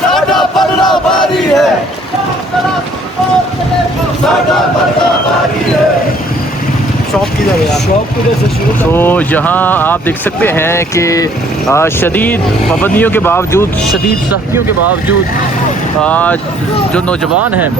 साडा पलड़ा भारी है, साडा पलड़ा भारी है। शॉप किधर है? शॉप किधर से शुरू? तो यहाँ आप देख सकते हैं कि शदीद पाबंदियों के बावजूद, शदीद सख्तियों के बावजूद जो नौजवान हैं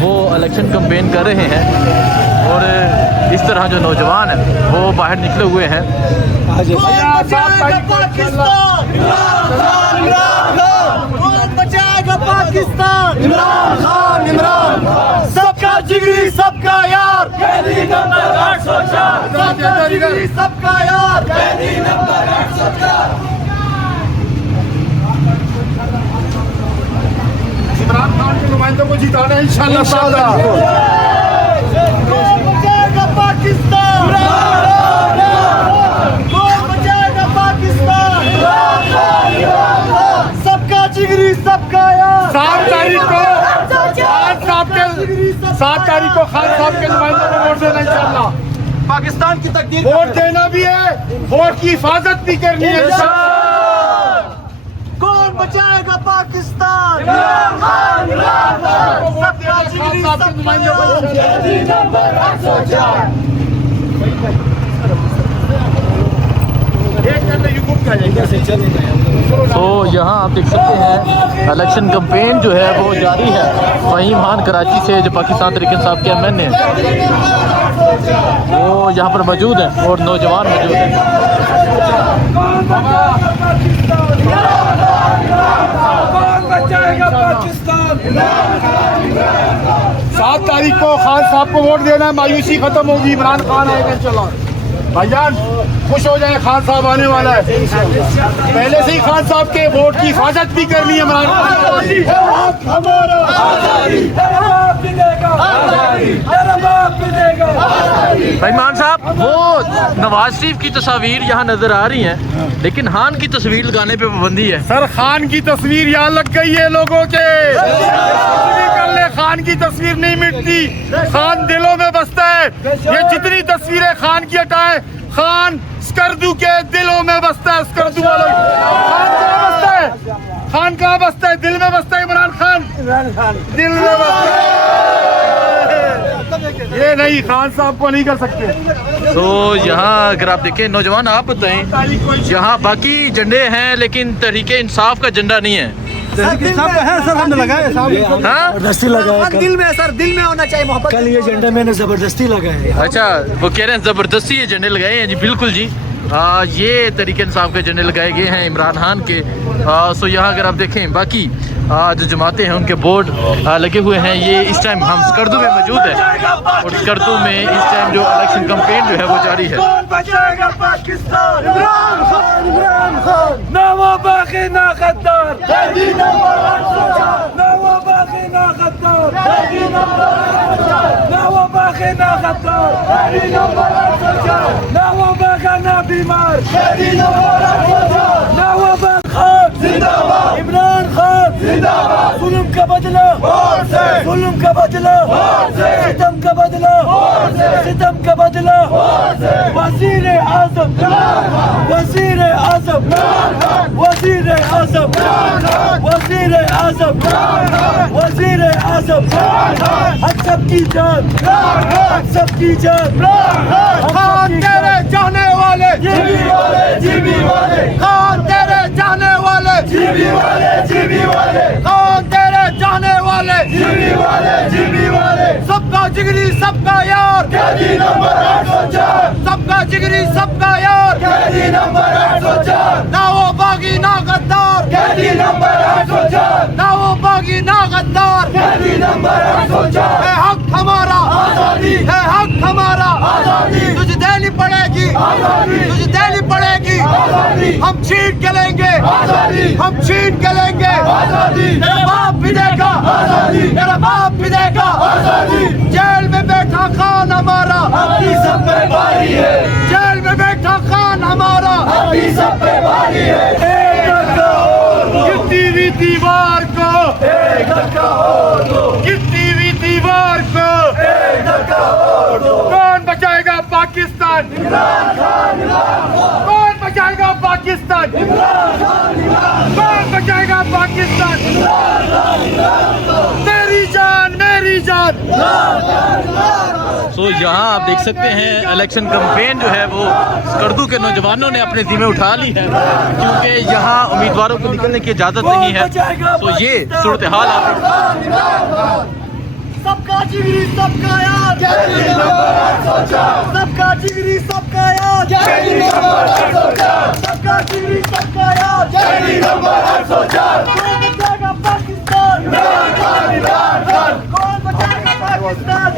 वो इलेक्शन कैंपेन कर रहे हैं। और इस तरह जो नौजवान हैं वो बाहर निकले हुए हैं। पाकिस्तान, इमरान खान, इमरान खान, सबका जिगरी सबका यार, कैदी नंबर 804, सबका जिगरी सबका यार, कैदी नंबर 804। इमरान खान के नुमाइंदों को जिताना है इंशाल्लाह। कौन बचाएगा पाकिस्तान? कौन बचाएगा पाकिस्तान? सबका जिगरी सबका यार। 7 तारीख को खान साहब के नुमाइंदों को वोट देना इंशाल्लाह। पाकिस्तान की तकदीर वोट देना भी है, वोट की हिफाजत भी करनी है। कौन बचाएगा पाकिस्तान? सबका जिगरी सबका नुमाइंदों को कैदी नंबर 804। तो यहाँ आप देख सकते हैं इलेक्शन कैंपेन जो है वो जारी है। फ़हीम खान कराची से जो पाकिस्तान तहरीक इंसाफ के MN हैं वो यहाँ पर मौजूद हैं और नौजवान मौजूद हैं। 7 तारीख को खान साहब को वोट देना है। मायूसी खत्म होगी, इमरान खान आएगा इंशाल्लाह। भाईजान खुश हो जाए, खान साहब आने वाला है। पहले से ही खान साहब के वोट की हिफाजत भी करनी है। इमरान खान भाई मान साहब, वो नवाज शरीफ की तस्वीर यहाँ नजर आ रही हैं, लेकिन खान की तस्वीर लगाने पे पाबंदी है। सर, खान की तस्वीर यहाँ लग गई है लोगों के। कर ले, खान की तस्वीर नहीं मिटती, खान दिलों में बसता है। ये जितनी तस्वीरें खान की हटाए, खान स्कर्दू के दिलों में बसता है। स्कर्दू वालों, खान कहाँ बसता है? खान कहाँ बसता है? दिल में बसता है। इमरान खान दिल में बसता है। ये नहीं, खान साहब को नहीं कर सकते। तो यहाँ अगर आप देखें, नौजवान आप बताएं, यहाँ बाकी झंडे हैं लेकिन तहरीक इंसाफ का झंडा नहीं है। सर हमने लगाया, जबरदस्ती लगाया। दिल में सर, दिल में होना चाहिए मोहब्बत। कल ये झंडे मैंने जबरदस्ती लगाया। अच्छा, वो कह रहे हैं जबरदस्ती ये झंडे लगाए हैं। जी बिल्कुल जी, ये तहरीक इंसाफ के झंडे लगाए गए हैं इमरान खान के। सो यहाँ अगर आप देखें, बाकी जो जमातें हैं उनके बोर्ड लगे हुए हैं। ये इस टाइम हम स्कर्दू में मौजूद है और स्कर्दू में इस टाइम जो इलेक्शन कैंपेन जो है वो जारी है। कौन बचाएगा पाकिस्तान? इमरान खान, इमरान खान। ना वो बाकी ना गद्दार, कैदी नंबर 804। ना वो बाकी ना गद्दार, कैदी नंबर 804। ना वो बाकी ना गद्दार, कैदी नंबर 804। ना वो बागा ना बीमार, कैदी नंबर 804। ना वो खान जिंदाबाद, इमरान खान जिंदाबाद। जुल्म का बदला वोट से, जुल्म का बदला वोट से, सितम का बदला वोट से, सितम का बदला वोट से। वजीर आजम, वजीर आजम, वजीर आजम, वजीर आजम, वजीर आजम। हम सबकी जान, हम सबकी जान। खान तेरे चाहने वाले, जीबी वाले, जीबी वाले। खान तेरे चाहने वाले, जीबी वाले, जीबी वाले। खान तेरे चाहने वाले, जीबी वाले, जीबी वाले। सबका जिगरी सबका यार, कैदी नंबर 804। सबका जिगरी सबका यार, कैदी नंबर 804। ना वो बागी ना गद्दार, कैदी नंबर 804। ना वो बागी ना गद्दार, कैदी नंबर 804। है हक हमारा आजादी, है हक हमारा आजादी। तुझे देनी पड़ेगी आजादी, तुझे देनी पड़ेगी आजादी। हम छीन के लेंगे आजादी, हम छीन के लेंगे आजादी। तेरा बाप भी देगा आजादी, तेरा बाप भी देगा आजादी। जेल में बैठा खान हमारा, अभी सब पे भारी है। जेल में बैठा खान हमारा, अभी सब पे भारी है। गिरती हुई दीवार को एक धक्का और दो, गिरती हुई दीवार को एक धक्का और दो। कौन बचाएगा पाकिस्तान? कौन बचाएगा पाकिस्तान? कौन बचाएगा पाकिस्तान? मेरी जान, मेरी जान। सो यहाँ आप देख सकते हैं इलेक्शन कैंपेन जो है वो स्कर्दू के नौजवानों ने अपने जिम्मे उठा ली है, क्योंकि यहाँ उम्मीदवारों को निकलने की इजाज़त नहीं है। तो ये सूरत हाल आप सबका जिगरी सबका यार, सबका जिगरी सबका यार, सबका जिगरी सबका यार। कौन बचाएगा पाकिस्तान? कौन बचाएगा पाकिस्तान?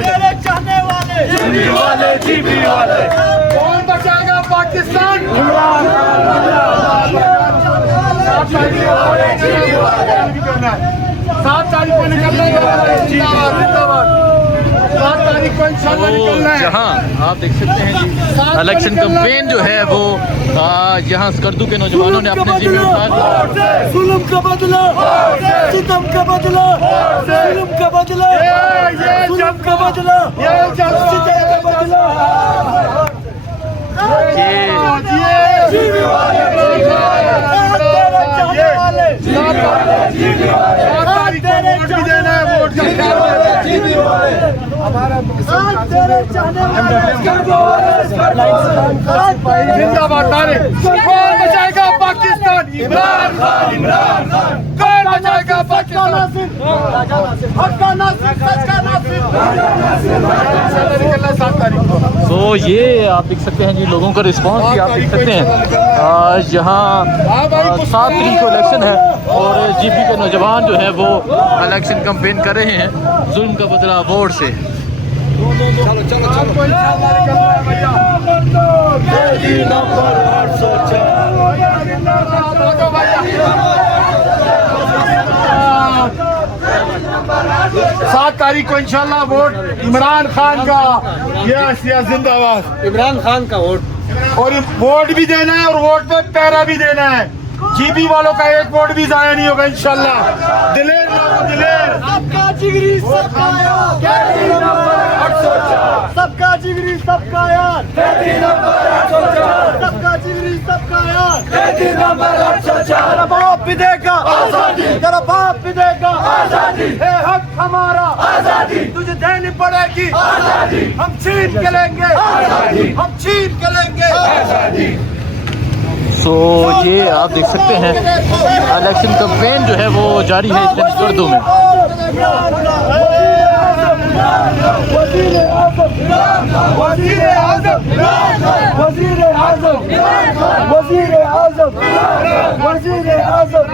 तेरे चाहने वाले, जीबी वाले। कौन बचाएगा पाकिस्तान? सात तारीख को निकलना है। 7 तारीख को इंशाल्लाह निकलना है। जहाँ आप देख सकते हैं जी इलेक्शन कैंपेन जो है वो यहाँ स्कर्दू के नौजवानों ने अपने जिम्मे उठा लिया। जुल्म का बदला, सितम का बदला, जुल्म का बदला, जुल्म का बदला, सितम का बदला। जिंदाबाद नारे। कौन बचाएगा पाकिस्तान? इमरान खान। कौन बचाएगा पाकिस्तान? निकलना 7 तारीख को। तो ये आप देख सकते हैं जी लोगों का रिस्पांस भी आप देख सकते हैं। यहाँ 7 तारीख को इलेक्शन है और जीपी के नौजवान जो है वो इलेक्शन कैंपेन कर रहे हैं जुल्म का बदला वोट से। सात तारीख को इंशाल्लाह वोट इमरान खान का। ये जिंदाबाद इमरान खान का वोट, और वोट भी देना है और वोट पे पैरा भी देना है। जीबी वालों का एक वोट भी जाया नहीं होगा इंशाल्लाह। दिलेर लोगो दिलेर। सबका जिगरी सबका यार, सबका जिगरी सबका यार, सबका जिगरी सबका यार। तेरा बाप भी देगा आजादी, तेरा बाप भी देगा आजादी। है हक हमारा आजादी, तुझे देनी पड़ेगी आजादी। हम छीन के लेंगे आजादी, हम छीन के लेंगे आजादी। सो ये आप देख सकते हैं इलेक्शन कैंपेन जो है वो जारी है इस स्कर्दू में। वज़ीर आज़म, वज़ीर आज़म, वज़ीर आज़म, वज़ीर आज़म, वज़ीर आज़म।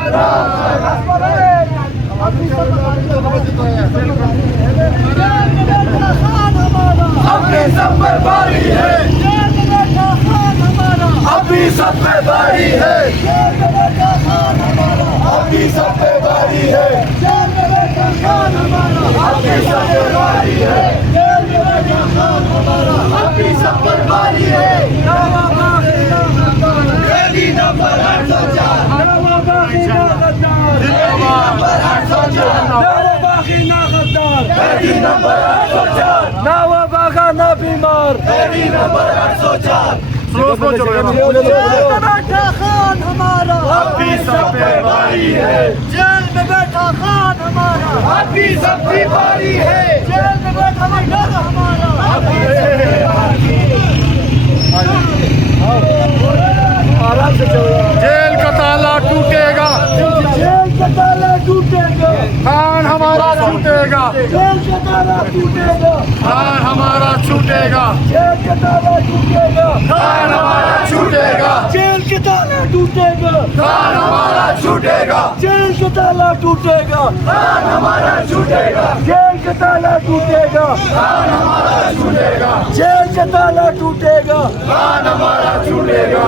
अपनी सब पे बारी है, अपनी सब पे बारी है, अपनी सब पे बारी है, अपनी सब पे बारी है, अपनी सब पे बारी है। Rally number 804, rally number 804, rally number 804, नावा बागा ना बीमार, रैली नंबर 804। बैठा खान हमारा, अभी सब पे बारी है। जेल में बैठा खान हमारा, अभी सबकी बारी है। जेल में बैठा हमारा, अभी आराम से चलो। जेल का ताला टूटेगा, जेल का ताला टूटेगा, खान हमारा छूटेगा, जेल का ताला टूटेगा, खान हमारा छूटेगा, जेल का ताला टूटेगा, खान हमारा छूटेगा, जेल का ताला टूटेगा, खान हमारा छूटेगा, जेल का ताला टूटेगा, खान हमारा छूटेगा, जेल का ताला टूटेगा, खान हमारा छूटेगा, जेल का ताला टूटेगा। खान हमारा छूटेगा।